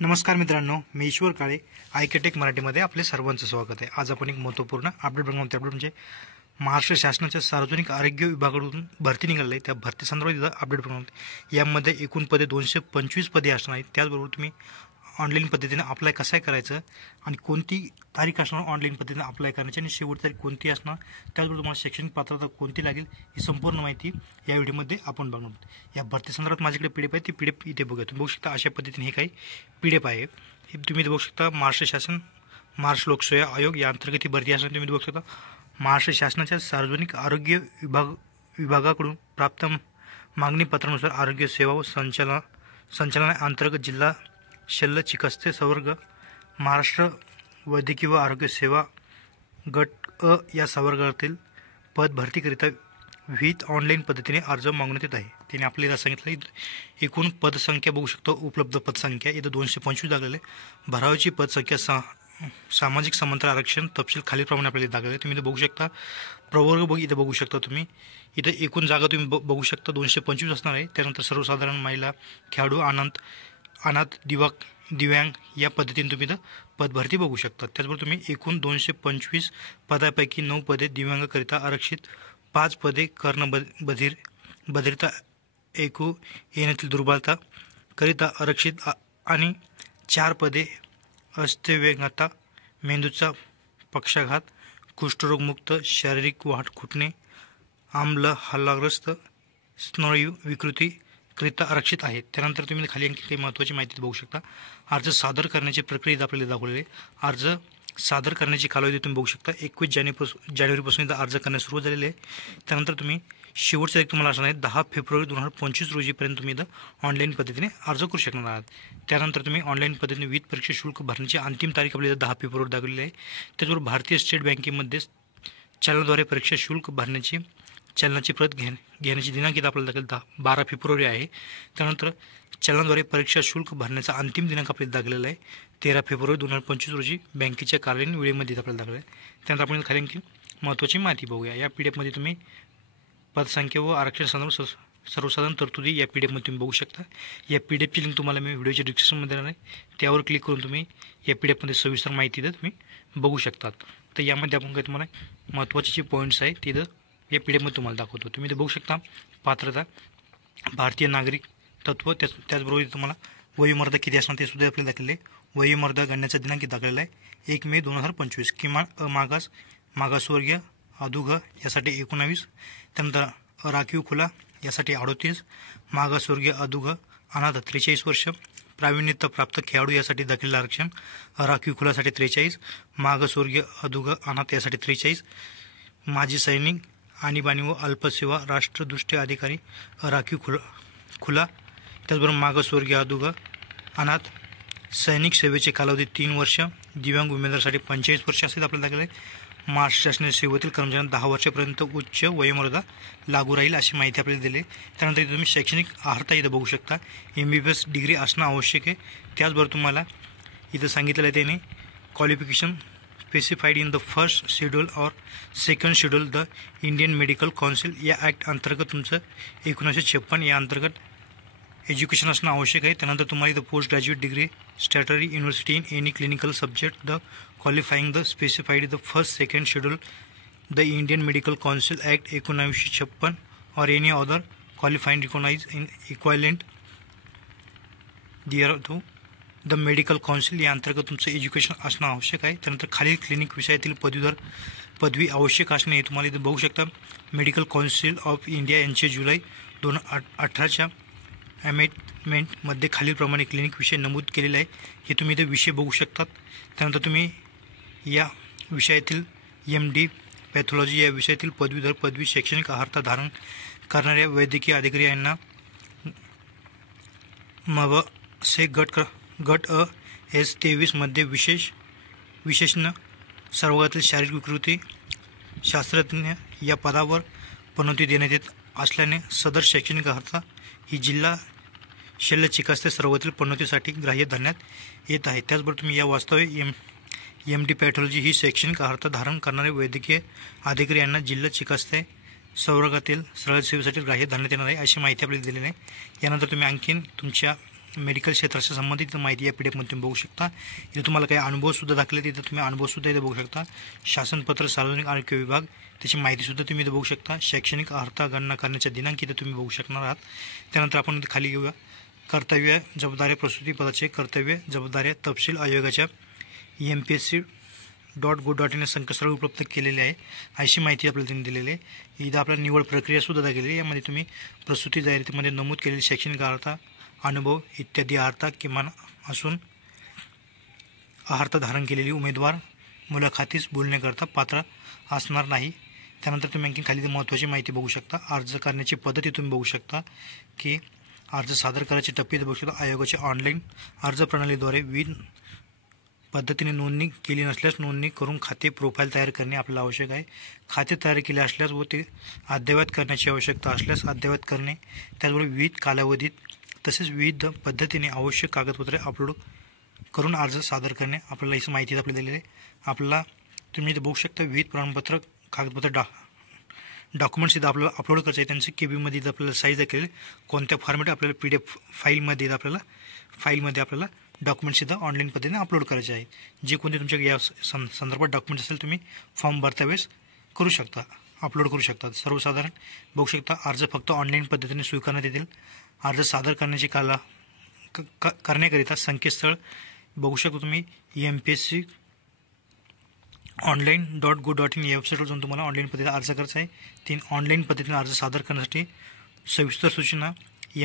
नमस्कार मित्रांनो, मी ईश्वर काळे आयकेटेक मराठीमध्ये आपले सर्वांचं स्वागत आहे। आज आपण एक महत्त्वपूर्ण अपडेट बघणार आहोत। म्हणजे महाराष्ट्र शासनाच्या सार्वजनिक आरोग्य विभागाकडून भरती निघाली आहे, त्या भरती संदर्भात अपडेट बघणार आहोत। यामध्ये एकूण पदे 225 पदे असणार आहेत। त्याचबरोबर तुम्ही ऑनलाईन पद्धतीने अप्लाय कसं करायचं आणि कोणती तारीख असणार ऑनलाईन पद्धतीने अप्लाय करण्याची आणि शेवटची तारीख कोणती असणार, त्याचबरोबर तुम्हाला शैक्षणिक पात्रता कोणती लागेल ही संपूर्ण माहिती या व्हिडिओमध्ये आपण बघणार आहोत। या भरती संदर्भात माझ्याकडे पीडीएफ आहे, ती पीडीएफ इथे बघूया। तुम्ही बघू शकता अशा पद्धतीने हे काही पीडीएफ आहे, हे तुम्ही इथे बघू शकता। महाराष्ट्र शासन महाराष्ट्र लोकसेवा आयोग या अंतर्गत ही भरती असणार। तुम्ही बघू शकता महाराष्ट्र शासनाच्या सार्वजनिक आरोग्य विभागाकडून प्राप्त मागणी पत्रानुसार आरोग्य सेवा व संचालनाअंतर्गत जिल्हा शल्य चिकित्सा संवर्ग महाराष्ट्र वैद्यकीय व आरोग्य सेवा गट अ या संवर्गातील पद भरतीकरिता विविध ऑनलाईन पद्धतीने अर्ज मागण्यात येत आहे। त्याने आपल्याला सांगितलं एकूण पदसंख्या बघू शकतो। उपलब्ध पदसंख्या इथं 225 दाखवलेले, भरावाची पदसंख्या सामाजिक समांतर आरक्षण तपशील खालीलप्रमाणे आपल्याला दाखवले। तुम्ही इथं बघू शकता प्रवर्ग इथं बघू शकता तुम्ही इथं एकूण जागा तुम्ही बघू शकता 225 असणार आहे। त्यानंतर सर्वसाधारण महिला खेळाडू अनाथ दिव्यांग या पद्धतीने तुम्ही इथं पदभरती बघू शकता। त्याचबरोबर तुम्ही एकूण 225 पदापैकी 9 पदे दिव्यांगाकरिता आरक्षित, 5 पदे बधिरता ऐकू येण्यातील दुर्बलता करिता आरक्षित आणि 4 पदे अस्थिव्यंगता, मेंदूचा पक्षाघात, कुष्ठरोगमुक्त, शारीरिक वाढ खुटणे, आम्ल हल्लाग्रस्त, स्नायू विकृती करिता आरक्षित आहेत। त्यानंतर तुम्ही खाली आणखी काही महत्त्वाची माहिती बघू शकता। अर्ज सादर करण्याची प्रक्रिया आपल्याला दाखवलेली आहे। अर्ज सादर करण्याची कालावधी तुम्ही बघू शकता 21 जानेवारीपासून इथं अर्ज करण्यास सुरुवात झालेली आहे। त्यानंतर तुम्ही शेवटची तारीख तुम्हाला असणार आहे 10 फेब्रुवारी 2025 रोजीपर्यंत तुम्ही इथं ऑनलाईन पद्धतीने अर्ज करू शकणार आहात। त्यानंतर तुम्ही ऑनलाईन पद्धतीने विविध परीक्षा शुल्क भरण्याची अंतिम तारीख आपल्याला 10 फेब्रुवारी दाखवलेली आहे। त्याचबरोबर भारतीय स्टेट बँकेमध्ये चलनाद्वारे परीक्षा शुल्क भरण्याची चलनाची प्रत घेण्याची दिनांक इथं आपल्याला दाखल 12 फेब्रुवारी आहे। त्यानंतर चलनाद्वारे परीक्षा शुल्क भरण्याचा अंतिम दिनांक आपल्याला दाखलेला आहे 13 फेब्रुवारी 2025 रोजी बँकेच्या कार्यालयीन वेळेमध्ये आपल्याला दाखवलं आहे। त्यानंतर आपण खाली आणखी महत्त्वाची माहिती बघूया। या पीडीएफमध्ये तुम्ही पदसंख्या व आरक्षण संदर्भ सर्वसाधारण तरतुदी या पीडीएफमध्ये तुम्ही बघू शकता। या पीडीएफची लिंक तुम्हाला मी व्हिडिओच्या डिस्क्रिप्शनमध्ये देणार आहे, त्यावर क्लिक करून तुम्ही या पीडीएफमध्ये सविस्तर माहिती इथं तुम्ही बघू शकतात। तर यामध्ये आपण काही तुम्हाला महत्त्वाचे जे पॉईंट्स आहेत ते इथं या पीडीएफमध्ये तुम्हाला दाखवतो। तुम्ही इथं बघू शकता पात्रता, भारतीय नागरिक तत्व, त्याचबरोबर तुम्हाला वयोमर्यादा किती असणार ते सुद्धा आपल्याला दाखवले। वयोमर्यादा गणण्याचा दिनांक दाखवलेला आहे 1 मे 2025। किमान मागासवर्गीय अधुग यासाठी 19, त्यानंतर राखीव खुला यासाठी 38, मागासवर्गीय अधुग अनाथ 43 वर्ष, प्रावीण्यता प्राप्त खेळाडू यासाठी दाखलेलं आरक्षण राखीव खुलासाठी 43, मागासवर्गीय अधुग अनाथ यासाठी 43, माजी सैनिक आणीबाणी व अल्पसेवा राष्ट्रदृष्टी अधिकारी राखीव खुला, त्याचबरोबर मागासवर्गीय अधुग अनाथ सैनिक सेवेचे कालावधी 3 वर्ष, दिव्यांग उमेदवारासाठी 45 वर्ष असेल आपल्याला दाखले। महाराष्ट्र शासनाच्या सेवेतील कर्मचाऱ्यांना 10 वर्षापर्यंत उच्च वयोमर्यादा लागू राहील अशी माहिती आपल्याला दिली। त्यानंतर इथे तुम्ही शैक्षणिक अर्हता इथं बघू शकता, MBBS डिग्री असणं आवश्यक आहे। त्याचबरोबर तुम्हाला इथं सांगितलेलं आहे त्याने qualification specified in the first schedule और second schedule the Indian medical council या ॲक्ट अंतर्गत तुमचं 1956 या अंतर्गत एज्युकेशन असणं आवश्यक आहे। त्यानंतर तुम्हाला इथं post graduate degree statutory university in any clinical subject the qualifying the specified the first second schedule the Indian medical council act 1956 और any other qualifying recognise in equivalent there to the medical council या अंतर्गत तुमचं education असणं आवश्यक आहे। त्यानंतर खालील clinic विषयातील पदवी आवश्यक असणे हे तुम्हाला इथं बघू शकता। मेडिकल काउन्सिल ऑफ इंडिया यांचे जुलै 2018च्या अमेंडमेंटमध्ये खालीलप्रमाणे क्लिनिक विषय नमूद केलेले आहे, हे तुम्ही इथे विषय बघू शकतात। त्यानंतर तुम्ही या विषयातील MD पॅथॉलॉजी या विषयातील पदवी शैक्षणिक अर्हता धारण करणाऱ्या वैद्यकीय अधिकारी यांना से गट अ S23 मध्ये विशेषण सर्वातील शारीरिक विकृती शास्त्रज्ञ या पदावर पदोन्नती देण्यात येत असल्याने सदर शैक्षणिक अर्हता ही जिल्हा शल्य चिकित्सा सर्वातील पदोन्नतीसाठी ग्राह्य धरण्यात येत आहे। त्याचबरोबर तुम्ही या वास्तविक MD पॅथॉलॉजी ही शैक्षणिक अर्हता धारण करणारे वैद्यकीय अधिकारी यांना जिल्हा चिकित्सा संवर्गातील सरळ सेवेसाठी ग्राह्य धरण्यात येणार आहे अशी माहिती आपल्याला दिलेली आहे। यानंतर तुम्ही आणखीन तुमच्या मेडिकल क्षेत्राशी संबंधित माहिती या PDF मध्ये तुम्ही बघू शकता. इथे तुम्हाला काही अनुभवसुद्धा दाखले, तिथे तुम्ही अनुभवसुद्धा इथे बघू शकता. शासनपत्र सार्वजनिक आरोग्य विभाग त्याची माहितीसुद्धा तुम्ही इथे बघू शकता. शैक्षणिक अर्हता गणना करण्याच्या दिनांक इथे तुम्ही बघू शकणार आहात. त्यानंतर आपण इथे खाली घेऊया कर्तव्य जबाबदाऱ्या प्रसूती पदाचे कर्तव्य जबाबदाऱ्या तपशील आयोगाच्या MPSC.go.in संकेतस्थळ उपलब्ध केलेले आहे. अशी माहिती आपल्याला त्यांनी दिलेली आहे. इथं आपल्याला निवड प्रक्रियासुद्धा दाखवलेली आहे. यामध्ये तुम्ही प्रसूती जाहिरातीमध्ये नमूद केलेली शैक्षणिक अर्हता अनुभव इत्यादी अर्हता किमान असून अर्हता धारण केलेली उमेदवार मुलाखतीस बोलण्याकरता पात्र असणार नाही. त्यानंतर तुम्ही आणखी खाली महत्त्वाची माहिती बघू शकता. अर्ज करण्याची पद्धती तुम्ही बघू शकता की अर्ज सादर करायचे टप्पे बघू शकता. आयोगाच्या ऑनलाईन अर्ज प्रणालीद्वारे विविध पद्धतीने नोंदणी केली नसल्यास नोंदणी करून खाते प्रोफाईल तयार करणे आपल्याला आवश्यक आहे. खाते तयार केले असल्यास व ते अद्ययावत करण्याची आवश्यकता असल्यास अद्ययावत करणे. त्याचबरोबर विविध कालावधीत तसेच विविध पद्धतीने आवश्यक कागदपत्रे अपलोड करून अर्ज सादर करणे आपल्याला ही माहिती आपल्याला दिलेली आहे. आपल्याला तुम्ही इथे बघू शकता विविध प्रमाणपत्र कागदपत्र डॉक्युमेंट्स इथं आपल्याला अपलोड करायचे आहे. त्यांचे KB मध्ये इथं आपल्याला साईज दाखवेल. कोणत्या फॉर्मॅट आपल्याला PDF फाईलमध्ये आपल्याला डॉक्युमेंट्स इथं ऑनलाईन पद्धतीने अपलोड करायचे आहेत. जे कोणते तुमच्या या संदर्भात डॉक्युमेंट्स असेल तुम्ही फॉर्म भरता वेळेस करू शकता, अपलोड करू शकता. सर्वसाधारण बघू शकता अर्ज फक्त ऑनलाईन पद्धतीने स्वीकारण्यात येतील. अर्ज सादर करण्याची करण्याकरिता संकेतस्थळ बघू शकता तुम्ही MPSC.online.go.in या वेबसाईटवर जाऊन तुम्हाला ऑनलाईन पद्धतीने अर्ज करायचा आहे. तीन ऑनलाईन पद्धतीने अर्ज सादर करण्यासाठी सविस्तर सूचना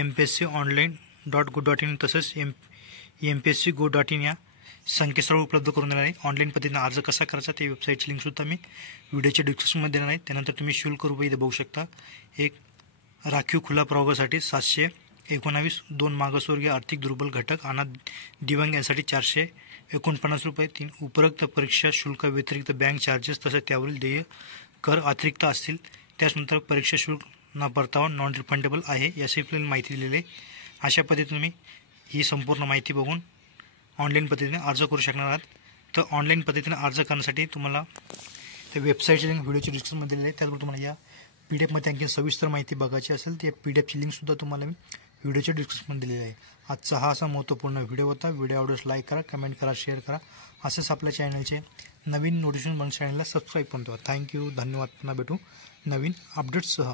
MPSC.online.go.in तसेच MPSC.go.in या संकेतस्थळ उपलब्ध करून देणार आहे. ऑनलाईन पद्धतीने अर्ज कसा करायचा ते वेबसाईटची लिंकसुद्धा मी व्हिडिओच्या डिस्क्रिप्शनमध्ये देणार आहे. त्यानंतर तुम्ही शुल्क रुपये इथे बघू शकता. एक राखीव खुला प्रवर्गासाठी 719, 2 मागासवर्गीय आर्थिक दुर्बल घटक अनाथ दिव्यांग यांसाठी 449 रुपये. 3 उपरोक्त परीक्षा शुल्क व्यतिरिक्त बँक चार्जेस तसेच त्यावरील देय कर अतिरिक्त असतील. त्यानंतर परीक्षा शुल्क न परतावा नॉन रिफंडेबल आहे याची आपल्याला माहिती दिलेली आहे. अशा पद्धतीने तुम्ही ही संपूर्ण माहिती बघून ऑनलाईन पद्धतीने अर्ज करू शकणार आहात. तर ऑनलाईन पद्धतीने अर्ज करण्यासाठी तुम्हाला त्या वेबसाईटची लिंक व्हिडिओच्या डिस्क्रिप्शनमध्ये दिलेली आहे. त्याचबरोबर तुम्हाला या PDF मध्ये आणखी सविस्तर माहिती बघायची असेल तर PDFची लिंकसुद्धा तुम्हाला मी व्हिडिओच्या डिस्क्रिप्शनमध्ये दिलेली आहे. आजचा हा असा महत्त्वपूर्ण व्हिडिओ होता. व्हिडिओ आवडल्यास लाईक करा, कमेंट करा, शेअर करा. असंच आपल्या चॅनलचे नवीन नोटिफिकेशन चॅनलला सबस्क्राईब पण करा. थँक्यू, धन्यवाद. पुन्हा भेटू नवीन अपडेट्ससह.